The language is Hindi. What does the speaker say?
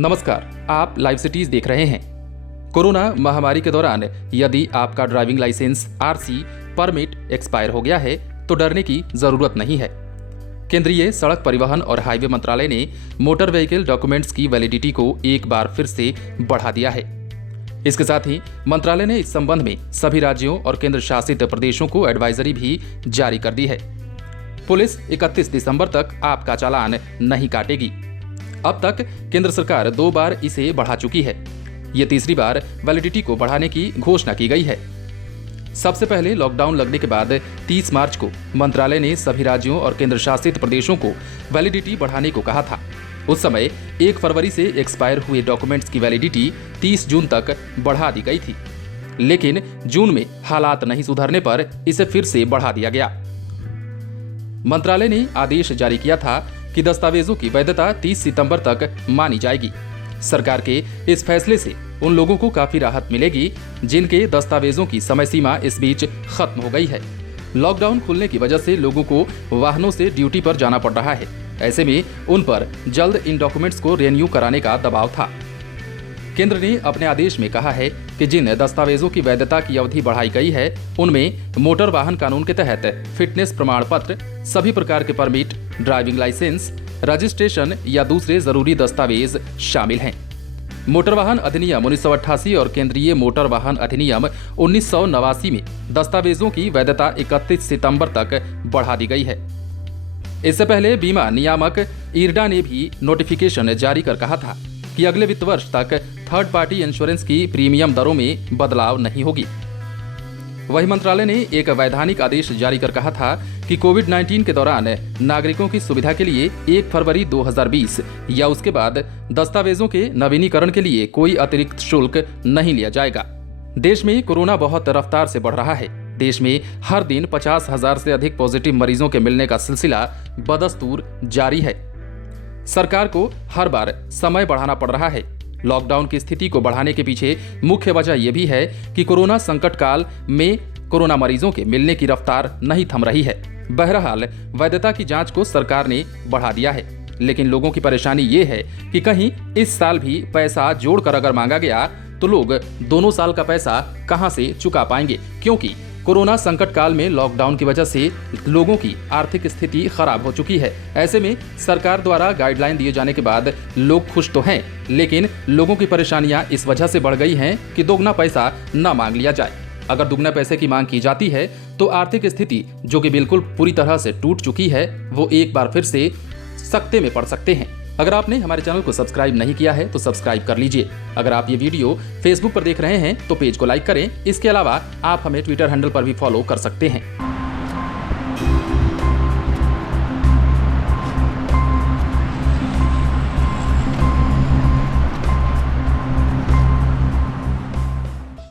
नमस्कार, आप लाइव सिटीज देख रहे हैं। कोरोना महामारी के दौरान यदि आपका driving licence RC permit expire हो गया है तो डरने की जरूरत नहीं है। केंद्रीय सड़क परिवहन और हाईवे मंत्रालय ने मोटर व्हीकल डॉक्यूमेंट्स की वैलिडिटी को एक बार फिर से बढ़ा दिया है। इसके साथ ही मंत्रालय ने इस संबंध में सभी राज्यों और केंद्र शासित प्रदेशों को एडवाइजरी भी जारी कर दी है। पुलिस 31 दिसंबर तक आपका चालान नहीं काटेगी। अब तक केंद्र सरकार 2 बार इसे बढ़ा चुकी है। ये तीसरी बार वैलिडिटी को बढ़ाने की घोषणा की गई है। सबसे पहले लॉकडाउन लगने के बाद 30 मार्च को मंत्रालय ने सभी राज्यों और केंद्र शासित प्रदेशों को वैलिडिटी बढ़ाने को कहा था। उस समय 1 फरवरी से एक्सपायर हुए डॉक्यूमेंट्स की वैलिडिटी 30 जून तक बढ़ा दी गई थी, लेकिन जून में हालात नहीं सुधरने पर इसे फिर से बढ़ा दिया गया। मंत्रालय ने आदेश जारी किया था कि दस्तावेजों की वैधता 30 सितंबर तक मानी जाएगी। सरकार के इस फैसले से उन लोगों को काफी राहत मिलेगी जिनके दस्तावेजों की समय सीमा इस बीच खत्म हो गई है। लॉकडाउन खुलने की वजह से लोगों को वाहनों से ड्यूटी पर जाना पड़ रहा है। ऐसे में उन पर जल्द इन डॉक्यूमेंट्स को रिन्यू कराने का दबाव था। केंद्र ने अपने आदेश में कहा है कि जिन दस्तावेजों की वैधता की अवधि बढ़ाई गई है उनमें मोटर वाहन कानून के तहत फिटनेस प्रमाण पत्र, सभी प्रकार के परमिट, ड्राइविंग लाइसेंस, रजिस्ट्रेशन या दूसरे जरूरी दस्तावेज शामिल हैं। मोटर वाहन अधिनियम 1988 और केंद्रीय मोटर वाहन अधिनियम 1989 में दस्तावेजों की वैधता 31 सितंबर तक बढ़ा दी गई है। इससे पहले बीमा नियामक इरडा ने भी नोटिफिकेशन जारी कर कहा था कि अगले वित्त वर्ष तक थर्ड पार्टी इंश्योरेंस की प्रीमियम दरों में बदलाव नहीं होगी। वही मंत्रालय ने एक वैधानिक आदेश जारी कर कहा था कि कोविड-19 के दौरान नागरिकों की सुविधा के लिए 1 फरवरी 2020 या उसके बाद दस्तावेजों के नवीनीकरण के लिए कोई अतिरिक्त शुल्क नहीं लिया जाएगा। देश में कोरोना बहुत रफ्तार से बढ़ रहा है। देश में हर दिन 50,000 से अधिक पॉजिटिव मरीजों के मिलने का सिलसिला बदस्तूर जारी है। सरकार को हर बार समय बढ़ाना पड़ रहा है। लॉकडाउन की स्थिति को बढ़ाने के पीछे मुख्य वजह यह भी है कि कोरोना संकट काल में कोरोना मरीजों के मिलने की रफ्तार नहीं थम रही है। बहरहाल वैधता की जांच को सरकार ने बढ़ा दिया है, लेकिन लोगों की परेशानी ये है कि कहीं इस साल भी पैसा जोड़कर अगर मांगा गया तो लोग दोनों साल का पैसा कहां से चुका पाएंगे, क्योंकि कोरोना संकट काल में लॉकडाउन की वजह से लोगों की आर्थिक स्थिति खराब हो चुकी है। ऐसे में सरकार द्वारा गाइडलाइन दिए जाने के बाद लोग खुश तो हैं, लेकिन लोगों की परेशानियां इस वजह से बढ़ गई हैं कि दोगुना पैसा न मांग लिया जाए। अगर दुगना पैसे की मांग की जाती है तो आर्थिक स्थिति जो कि बिल्कुल पूरी तरह से टूट चुकी है वो एक बार फिर से सकते में पड़ सकते हैं। अगर आपने हमारे चैनल को सब्सक्राइब नहीं किया है तो सब्सक्राइब कर लीजिए। अगर आप ये वीडियो फेसबुक पर देख रहे हैं तो पेज को लाइक करें। इसके अलावा आप हमें ट्विटर हैंडल पर भी फॉलो कर सकते हैं।